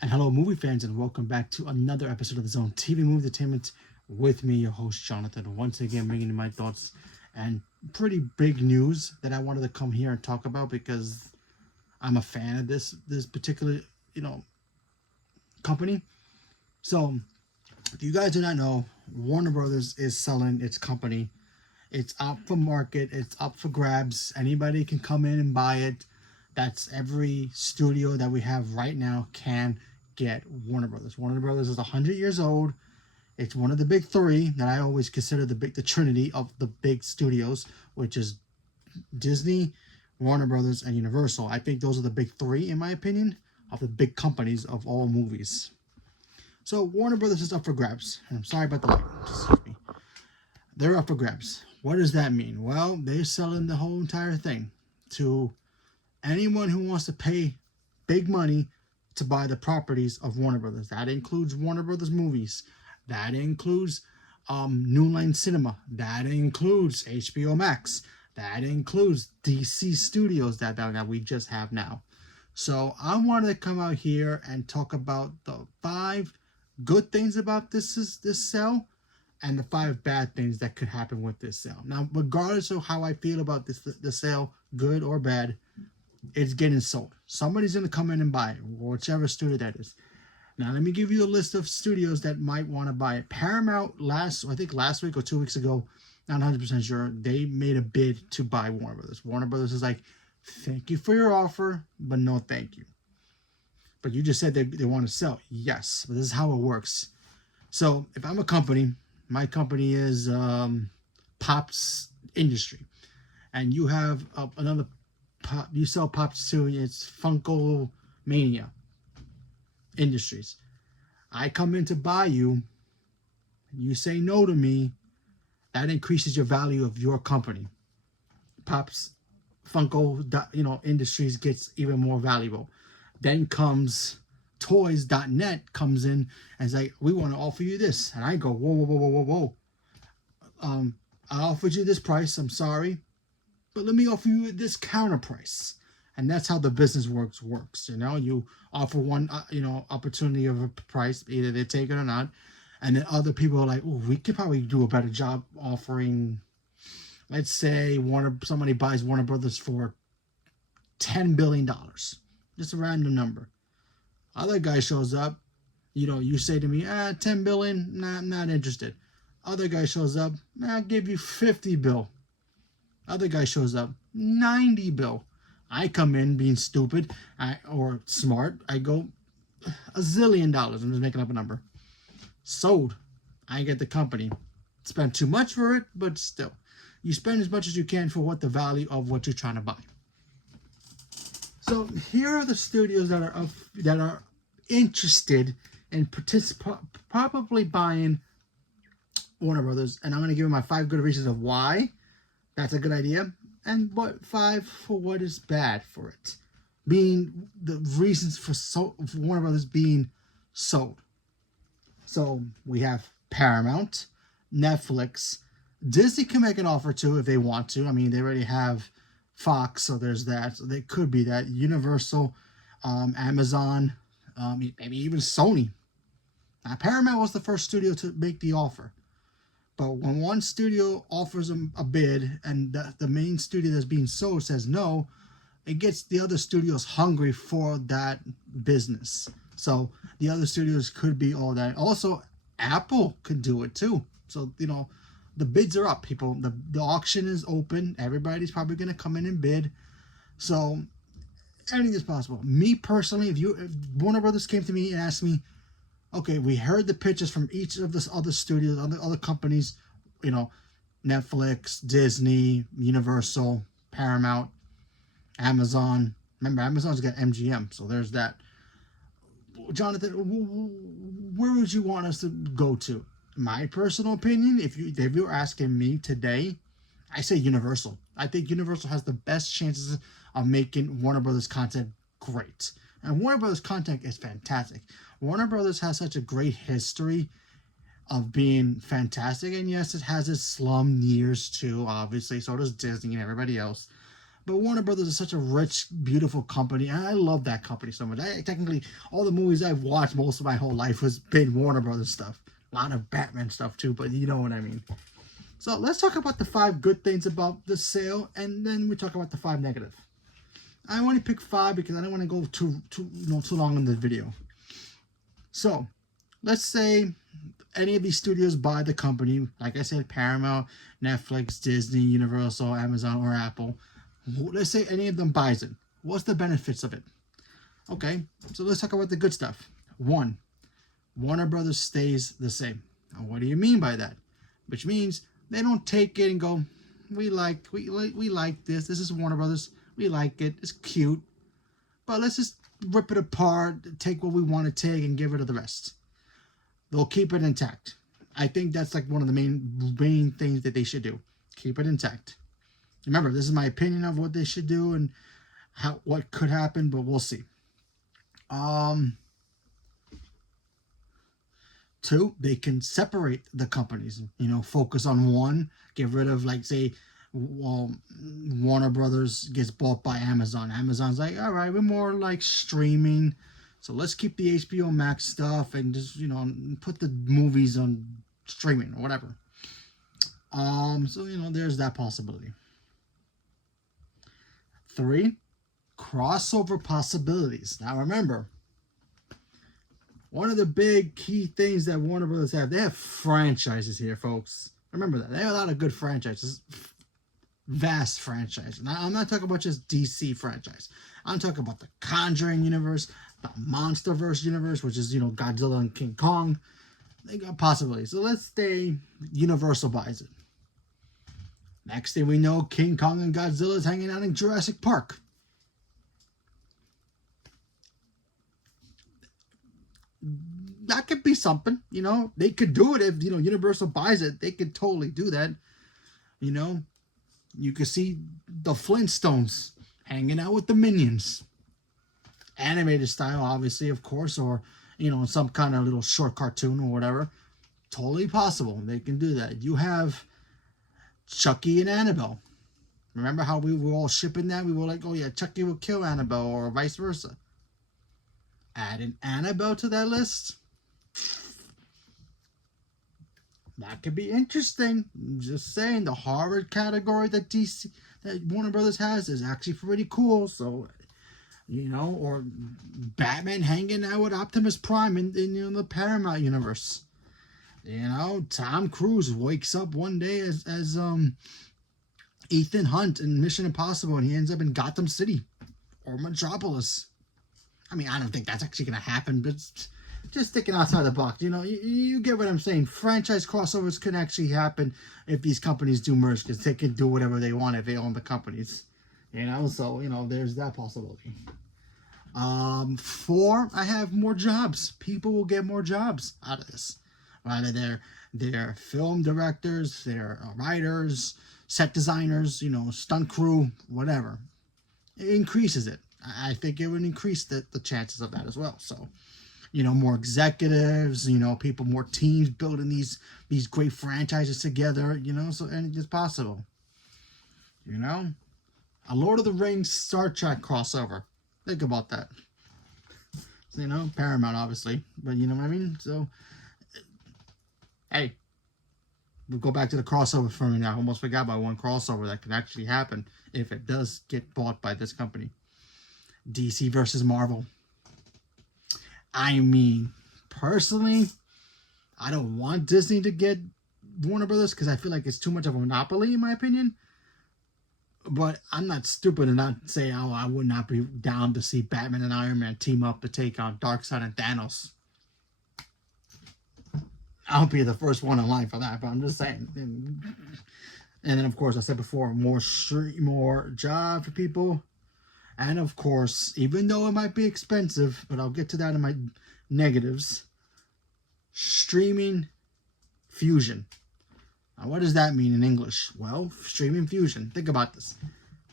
And hello, movie fans, and welcome back to another episode of the Zone TV Movie Entertainment with me, your host, Jonathan. Once again, bringing you my thoughts and pretty big news that I wanted to come here and talk about because I'm a fan of this particular, company. So, if you guys do not know, Warner Brothers is selling its company. It's up for market. It's up for grabs. Anybody can come in and buy it. That's every studio that we have right now can get Warner Brothers. Warner Brothers is 100 years old. It's one of the big three that I always consider the trinity of the big studios, which is Disney, Warner Brothers, and Universal. I think those are the big three, in my opinion, of the big companies of all movies. So Warner Brothers is up for grabs. I'm sorry about the light. Excuse me. They're up for grabs. What does that mean? Well, they're selling the whole entire thing to anyone who wants to pay big money to buy the properties of Warner Brothers. That includes Warner Brothers movies. That includes New Line Cinema. That includes HBO Max. That includes DC Studios that we just have now. So I wanted to come out here and talk about the 5 good things about this sale and the 5 bad things that could happen with this sale. Now, regardless of how I feel about the sale, good or bad, it's getting sold. Somebody's going to come in and buy it, whichever studio that is. Now, let me give you a list of studios that might want to buy it. Paramount, last week or 2 weeks ago, not 100% sure, they made a bid to buy Warner Brothers. Warner Brothers is like, thank you for your offer, but no thank you. But you just said they want to sell. Yes, but this is how it works. So if I'm a company, my company is Pops Industry, and you have another pop, you sell Pops too. It's Funko Mania Industries. I come in to buy you. You say no to me. That increases your value of your company. Pops Funko, Industries gets even more valuable. Then comes Toys.net comes in and is like, we want to offer you this. And I go, whoa. I offered you this price. I'm sorry. But let me offer you this counter price. And that's how the business works. You offer one, opportunity of a price. Either they take it or not. And then other people are like, oh, we could probably do a better job offering, let's say somebody buys Warner Brothers for $10 billion. Just a random number. Other guy shows up, you say to me, 10 billion, nah, I'm not interested. Other guy shows up, I'll give you 50 bill. Other guy shows up, 90 bill. I come in being stupid or smart. I go $1 zillion. I'm just making up a number. Sold. I get the company. Spent too much for it, but still. You spend as much as you can for what the value of what you're trying to buy. So here are the studios that are interested in probably buying Warner Brothers, and I'm going to give you my 5 good reasons of why that's a good idea, and 5 for what is bad for it, being the reasons for Warner Brothers being sold. So we have Paramount, Netflix, Disney can make an offer too if they want to. I mean, they already have Fox, so there's that. So they could be that. Universal, Amazon, maybe even Sony. Now, Paramount was the first studio to make the offer. But when one studio offers a bid and the main studio that's being sold says no, it gets the other studios hungry for that business. So the other studios could be all that. Also, Apple could do it too. So, the bids are up, people. The auction is open. Everybody's probably going to come in and bid. So anything is possible. Me personally, if Warner Brothers came to me and asked me, okay, we heard the pitches from each of the other studios, other companies, Netflix, Disney, Universal, Paramount, Amazon. Remember, Amazon's got MGM, so there's that. Jonathan, where would you want us to go to? My personal opinion, if you're asking me today, I say Universal. I think Universal has the best chances of making Warner Brothers content great. And Warner Brothers content is fantastic. Warner Brothers has such a great history of being fantastic. And yes, it has its slum years too, obviously. So does Disney and everybody else. But Warner Brothers is such a rich, beautiful company, and I love that company so much. Technically, all the movies I've watched most of my whole life has been Warner Brothers stuff. A lot of Batman stuff too, but you know what I mean. So let's talk about the 5 good things about the sale, and then we talk about the 5 negative. I only pick 5 because I don't want to go too long in the video. So let's say any of these studios buy the company, like I said, Paramount, Netflix, Disney, Universal, Amazon, or Apple. Let's say any of them buys it. What's the benefits of it? Okay, so let's talk about the good stuff. 1, Warner Brothers stays the same. Now, what do you mean by that? Which means they don't take it and go, we like this. This is Warner Brothers. We like it. It's cute. But let's just rip it apart, take what we want to take, and give it to the rest. They'll keep it intact. I think that's like one of the main things that they should do. Keep it intact. Remember, this is my opinion of what they should do and what could happen, but we'll see. 2, they can separate the companies. Focus on one. Get rid of, like, say, Warner Brothers gets bought by Amazon. Amazon's like, all right, we're more like streaming, so let's keep the HBO Max stuff and just put the movies on streaming or whatever. So there's that possibility. 3, crossover possibilities. Now remember, one of the big key things that Warner Brothers have, they have franchises here, folks. Remember that. They have a lot of good franchises. Vast franchise. Now, I'm not talking about just DC franchise. I'm talking about the Conjuring universe, the MonsterVerse universe, which is, Godzilla and King Kong. They got possibilities. So let's say Universal buys it. Next thing we know, King Kong and Godzilla is hanging out in Jurassic Park. That could be something, They could do it if, Universal buys it. They could totally do that, You could see the Flintstones hanging out with the Minions. Animated style, obviously, of course, or, some kind of little short cartoon or whatever. Totally possible. They can do that. You have Chucky and Annabelle. Remember how we were all shipping that? We were like, oh yeah, Chucky will kill Annabelle, or vice versa. Add an Annabelle to that list. That could be interesting. Just saying, the horror category that Warner Brothers has is actually pretty cool. So, or Batman hanging out with Optimus Prime in the Paramount universe. Tom Cruise wakes up one day as Ethan Hunt in Mission Impossible, and he ends up in Gotham City or Metropolis. I mean, I don't think that's actually going to happen, but just thinking outside the box. You get what I'm saying. Franchise crossovers can actually happen if these companies do merge, because they can do whatever they want if they own the companies. So, there's that possibility. 4, I have more jobs. People will get more jobs out of this. Whether they're film directors, they're writers, set designers, stunt crew, whatever. It increases it. I think it would increase the chances of that as well. So, more executives, people, more teams building these great franchises together, so anything's possible. A Lord of the Rings Star Trek crossover. Think about that. So, Paramount, obviously, but you know what I mean? So, hey, we'll go back to the crossover for me now. I almost forgot about one crossover that can actually happen if it does get bought by this company. DC versus Marvel. I mean, personally, I don't want Disney to get Warner Brothers because I feel like it's too much of a monopoly, in my opinion. But I'm not stupid to not say, oh, I would not be down to see Batman and Iron Man team up to take on Darkseid and Thanos. I'll be the first one in line for that, but I'm just saying. And then, of course, I said before, more job for people. And, of course, even though it might be expensive, but I'll get to that in my negatives, streaming fusion. Now, what does that mean in English? Well, streaming fusion. Think about this.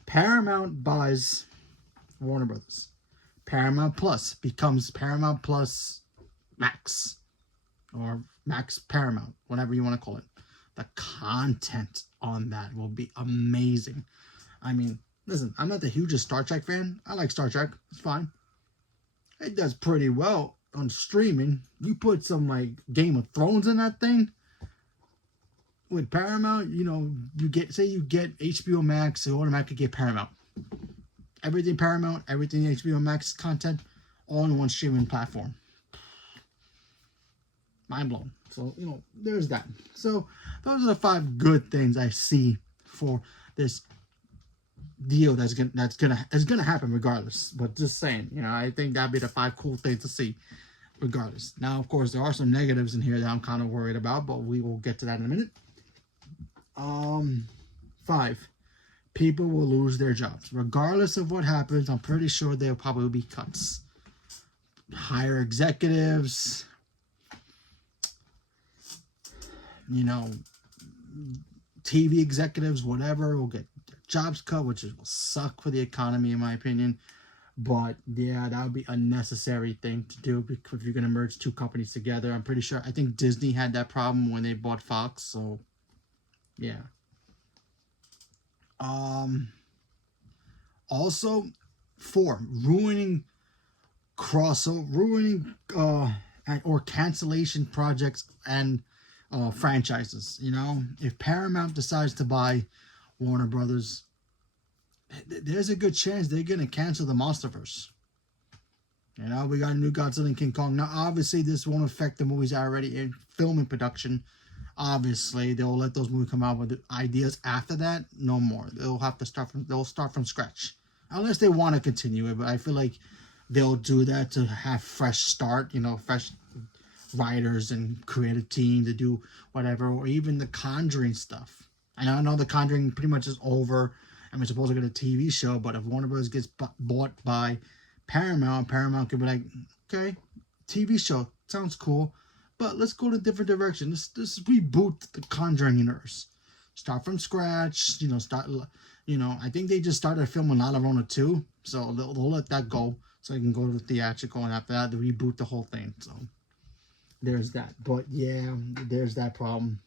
Paramount buys Warner Brothers. Paramount Plus becomes Paramount Plus Max. Or Max Paramount, whatever you want to call it. The content on that will be amazing. I mean, Listen, I'm not the hugest Star Trek fan. I like Star Trek. It's fine. It does pretty well on streaming. You put some like Game of Thrones in that thing with Paramount, you get HBO Max, you automatically get Paramount. Everything Paramount, everything HBO Max content, all in one streaming platform. Mind blown. So, there's that. So, those are the 5 good things I see for this deal that's gonna happen regardless. But just saying, I think that'd be the 5 cool things to see regardless. Now, of course, there are some negatives in here that I'm kind of worried about, but we will get to that in a minute. 5, people will lose their jobs. Regardless of what happens, I'm pretty sure there'll probably be cuts. Higher executives, TV executives, whatever, will get their jobs cut, which will suck for the economy, in my opinion. But yeah, that would be a necessary thing to do because if you're going to merge 2 companies together, I'm pretty sure, I think Disney had that problem when they bought Fox, so yeah. Also, 4, ruining or cancellation projects and franchises. If Paramount decides to buy Warner Brothers, there's a good chance they're gonna cancel the MonsterVerse. We got a new Godzilla and King Kong. Now, obviously, this won't affect the movies already in film and production. Obviously, they'll let those movies come out with ideas after that. No more. They'll start from scratch, unless they want to continue it. But I feel like they'll do that to have fresh start. Fresh writers and creative team to do whatever, or even the Conjuring stuff. I know the Conjuring pretty much is over. I mean, supposed to get a TV show, but if Warner Bros. Gets bought by Paramount could be like, okay, TV show sounds cool, but let's go to a different direction. Let's reboot the Conjuring universe. Start from scratch. I think they just started filming La Llorona 2, so they'll let that go, so they can go to the theatrical, and after that, they reboot the whole thing. So there's that. But yeah, there's that problem.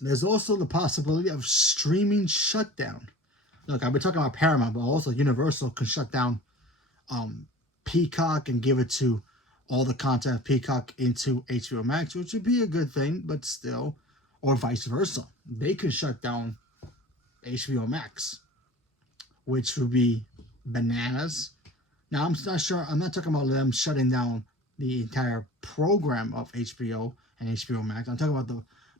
There's also the possibility of streaming shutdown. Look, I've been talking about Paramount, but also Universal can shut down Peacock and give it to all the content of Peacock into HBO Max, which would be a good thing, but still, or vice versa. They could shut down HBO Max, which would be bananas. Now, I'm not sure. I'm not talking about them shutting down the entire program of HBO and HBO Max. I'm talking about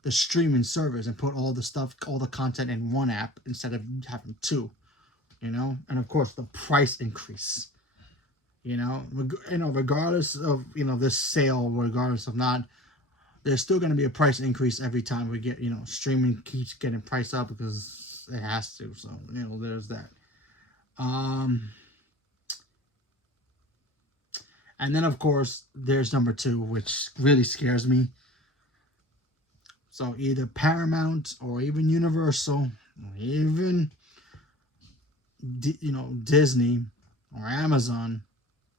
the streaming service and put all the content in one app instead of having 2, and of course the price increase, regardless of, this sale, regardless of not, there's still going to be a price increase every time we get, streaming keeps getting priced up because it has to. So, there's that. And then, of course, there's number 2, which really scares me. So either Paramount or even Universal, or even, Disney or Amazon,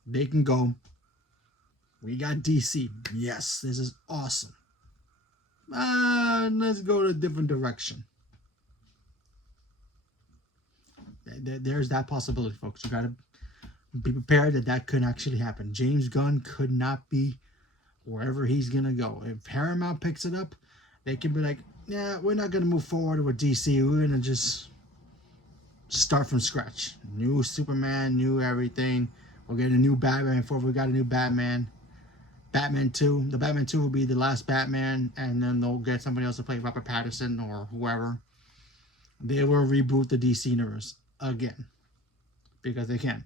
they can go, we got DC. Yes, this is awesome. Let's go to a different direction. There's that possibility, folks. You got to be prepared that could actually happen. James Gunn could not be wherever he's going to go. If Paramount picks it up, they can be like, yeah, we're not going to move forward with DC. We're going to just start from scratch. New Superman, new everything. We'll get a new Batman before we got a new Batman. Batman 2. The Batman 2 will be the last Batman, and then they'll get somebody else to play Robert Pattinson or whoever. They will reboot the DC universe again because they can.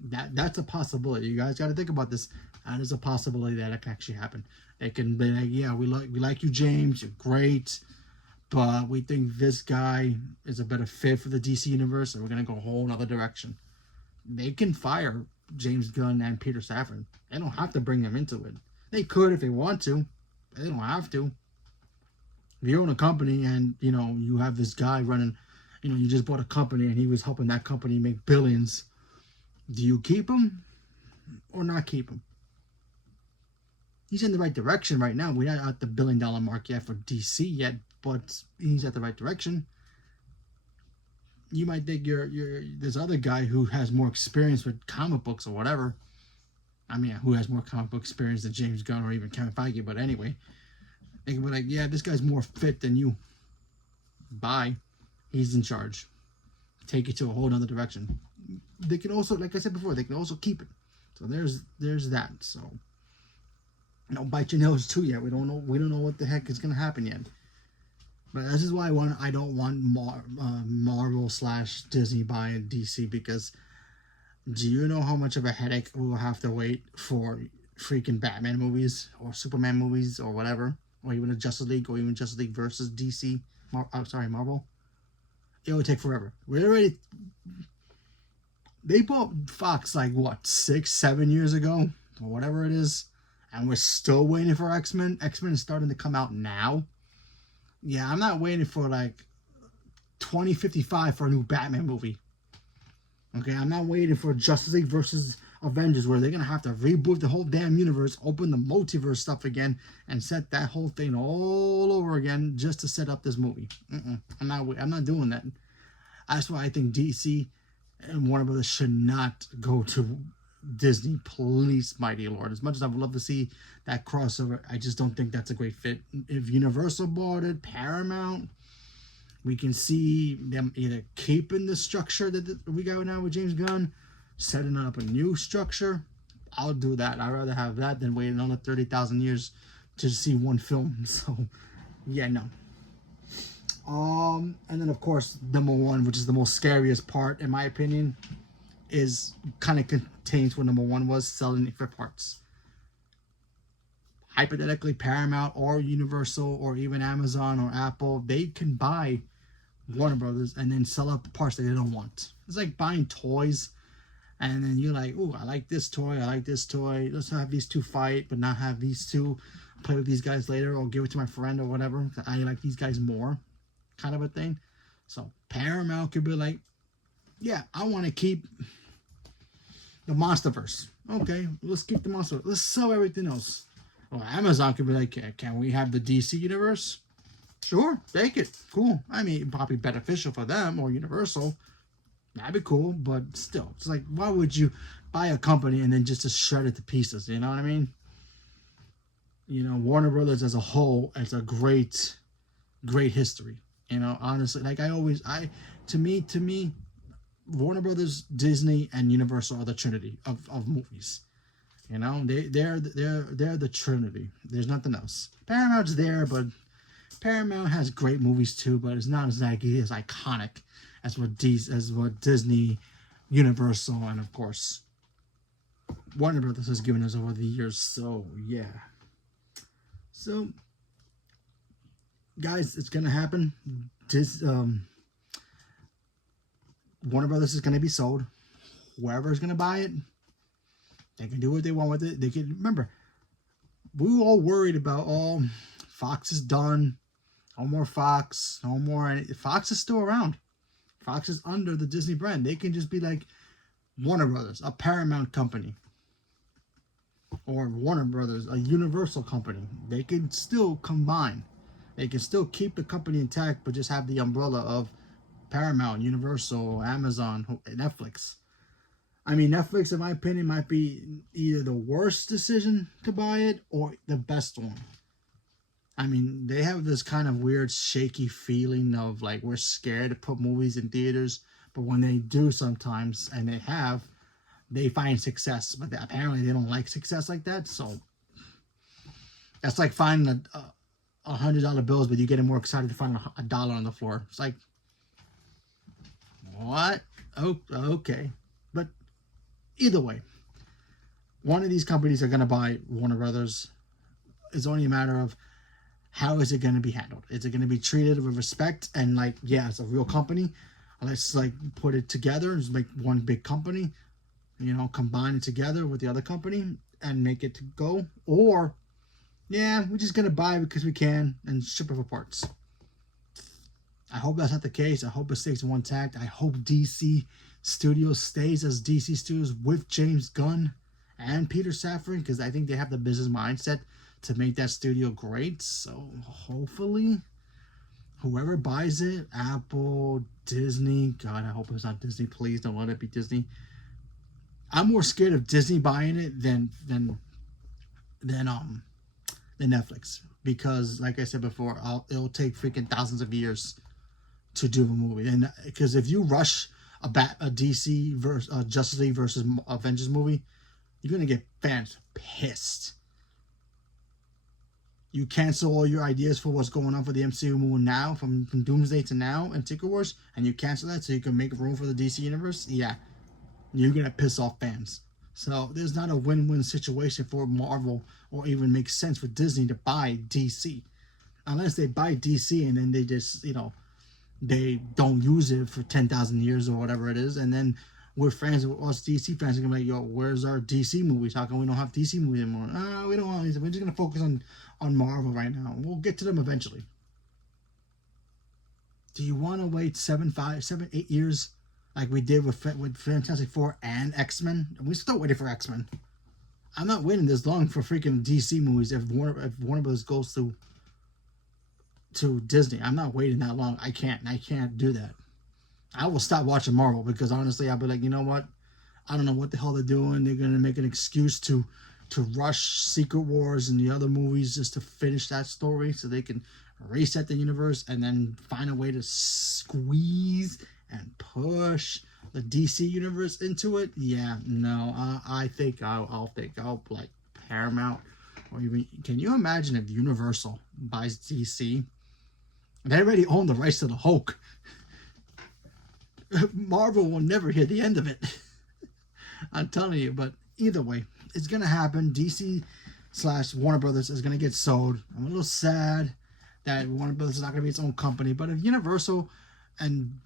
That's a possibility. You guys got to think about this. That is a possibility that it can actually happen. They can be like, yeah, we like you, James. You're great, but we think this guy is a better fit for the DC universe, and we're gonna go a whole other direction. They can fire James Gunn and Peter Safran. They don't have to bring them into it. They could if they want to, but they don't have to. If you own a company and you have this guy running, you just bought a company and he was helping that company make billions. Do you keep him or not keep him? He's in the right direction right now. We're not at the $1 billion mark yet for DC yet, but he's at the right direction. you might think you're this other guy who has more experience with comic books or whatever. I mean, who has more comic book experience than James Gunn or even Kevin Feige? But anyway, they can be like, yeah, this guy's more fit than you. Bye. He's in charge. Take it to a whole other direction. They can also, like I said before, they can also keep it. So there's that. So don't bite your nose too yet. We don't know what the heck is gonna happen yet. But this is why I don't want Marvel / Disney buying DC, because do you know how much of a headache we will have to wait for freaking Batman movies or Superman movies or whatever, or even a Justice League, or even Justice League versus DC? Marvel. It would take forever. They bought Fox like what, 6-7 years ago or whatever it is, and we're still waiting for X-Men. X-Men is starting to come out now. Yeah, I'm not waiting for like 2055 for a new Batman movie. Okay, I'm not waiting for Justice League versus Avengers, where they're gonna have to reboot the whole damn universe, open the multiverse stuff again, and set that whole thing all over again just to set up this movie. I'm not doing that. That's why I think DC and Warner Brothers should not go to Disney. Please, mighty Lord. As much as I would love to see that crossover, I just don't think that's a great fit. If Universal bought it, Paramount, we can see them either keeping the structure that we got now with James Gunn, setting up a new structure. I'll do that. I'd rather have that than wait another 30,000 years to see one film. So, yeah, no. And then, of course, number one, which is the most scariest part, in my opinion, is kind of contains what number one was, selling it for parts. Hypothetically, Paramount or Universal or even Amazon or Apple, they can buy Warner Brothers and then sell up parts that they don't want. It's like buying toys, and then you're like, oh, I like this toy, I like this toy. Let's have these two fight, but not have these two. Play with these guys later, or give it to my friend or whatever. I like these guys more, kind of a thing. So Paramount could be like, yeah, I want to keep the Monsterverse. Okay, let's keep the Monsterverse. Let's sell everything else. Well, Amazon could be like, can we have the DC universe? Sure, take it. Cool. I mean, probably beneficial for them or Universal. That'd be cool, but still, it's like, why would you buy a company and then just to shred it to pieces? You know what I mean? You know, Warner Brothers as a whole, it's a great history. You know, honestly, like to me, Warner Brothers, Disney, and Universal are the trinity of movies. You know, they're the trinity. There's nothing else. Paramount's there, but Paramount has great movies too, but it's not as iconic as what Disney, Universal, and of course Warner Brothers has given us over the years. So yeah. So guys, it's gonna happen. Warner Brothers is gonna be sold. Whoever is gonna buy it, they can do what they want with it. They can remember. We were all worried about Fox is done. No more Fox. No more. Fox is still around. Fox is under the Disney brand. They can just be like Warner Brothers, a Paramount company, or Warner Brothers, a Universal company. They can still combine. They can still keep the company intact, but just have the umbrella of Paramount, Universal, Amazon, Netflix. I mean, Netflix, in my opinion, might be either the worst decision to buy it or the best one. I mean, they have this kind of weird, shaky feeling of like we're scared to put movies in theaters, but when they do sometimes, and they find success. But apparently they don't like success like that. So that's like finding $100 bills, but you get more excited to find a dollar on the floor. It's like, what? Oh, okay. But either way, one of these companies are going to buy Warner Brothers. It's only a matter of how is it going to be handled. Is it going to be treated with respect and like, yeah, it's a real company. Let's like put it together and just make one big company, you know, combine it together with the other company and make it to go. Or, yeah, we're just going to buy it because we can and ship it for parts. I hope that's not the case. I hope it stays intact. I hope DC Studios stays as DC Studios with James Gunn and Peter Safran, because I think they have the business mindset to make that studio great. So hopefully whoever buys it, Apple, Disney, God, I hope it's not Disney. Please don't let it be Disney. I'm more scared of Disney buying it than Netflix, because like I said before, it'll take freaking thousands of years to do a movie, and because if you rush a DC versus Justice League versus Avengers movie, you're gonna get fans pissed. You cancel all your ideas for what's going on for the MCU movie now, from Doomsday to now and Secret Wars, and you cancel that so you can make room for the DC universe. Yeah, you're gonna piss off fans. So there's not a win-win situation for Marvel, or even makes sense for Disney to buy DC, unless they buy DC and then they just they don't use it for 10,000 years or whatever it is, and then we're fans, us DC fans are gonna be like, yo, where's our DC movies? How come we don't have DC movies anymore? We don't want these. We're just gonna focus on Marvel right now. We'll get to them eventually. Do you want to wait 7, 8 years like we did with Fantastic Four and X-Men? We're still waiting for X-Men. I'm not waiting this long for freaking DC movies if Warner Bros. Goes to Disney. I'm not waiting that long. I can't do that. I will stop watching Marvel, because honestly, I'll be like, you know what? I don't know what the hell they're doing. They're gonna make an excuse to rush Secret Wars and the other movies just to finish that story, so they can reset the universe and then find a way to squeeze and push the DC universe into it. Yeah, no, I think I'll like Paramount, or even, can you imagine if Universal buys DC? They already own the rights to the Hulk. Marvel will never hear the end of it. I'm telling you. But either way, it's gonna happen. DC / Warner Brothers is gonna get sold. I'm a little sad that Warner Brothers is not gonna be its own company. But if Universal and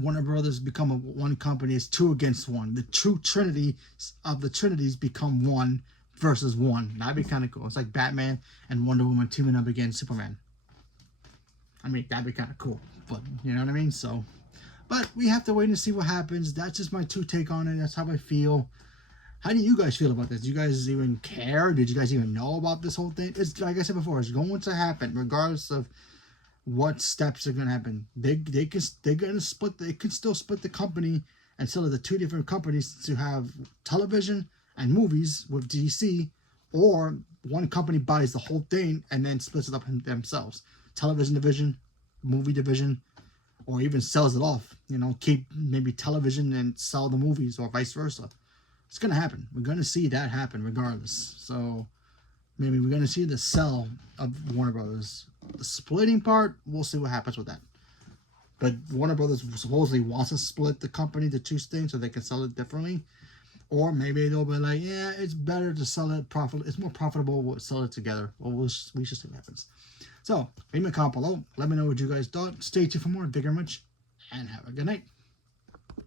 Warner Brothers become one company, it's 2 against 1. The true trinity of the Trinities become 1 versus 1. That'd be kind of cool. It's like Batman and Wonder Woman teaming up against Superman. I mean, that'd be kind of cool, but you know what I mean? So, but we have to wait and see what happens. That's just my take on it. That's how I feel. How do you guys feel about this? Do you guys even care? Did you guys even know about this whole thing? It's like I said before, it's going to happen regardless of what steps are going to happen. They're going to split. They can still split the company and sell it to 2 different companies to have television and movies with DC, or one company buys the whole thing and then splits it up themselves. Television division, movie division, or even sells it off. Keep maybe television and sell the movies, or vice versa. It's going to happen. We're going to see that happen regardless. So maybe we're going to see the sell of Warner Brothers. The splitting part, we'll see what happens with that. But Warner Brothers supposedly wants to split the company to 2 things so they can sell it differently. Or maybe they'll be like, yeah, it's better to sell it it's more profitable. We'll sell it together. Well, we should see what happens. So, leave me a comment below. Let me know what you guys thought. Stay tuned for more. Thank you very much, and have a good night.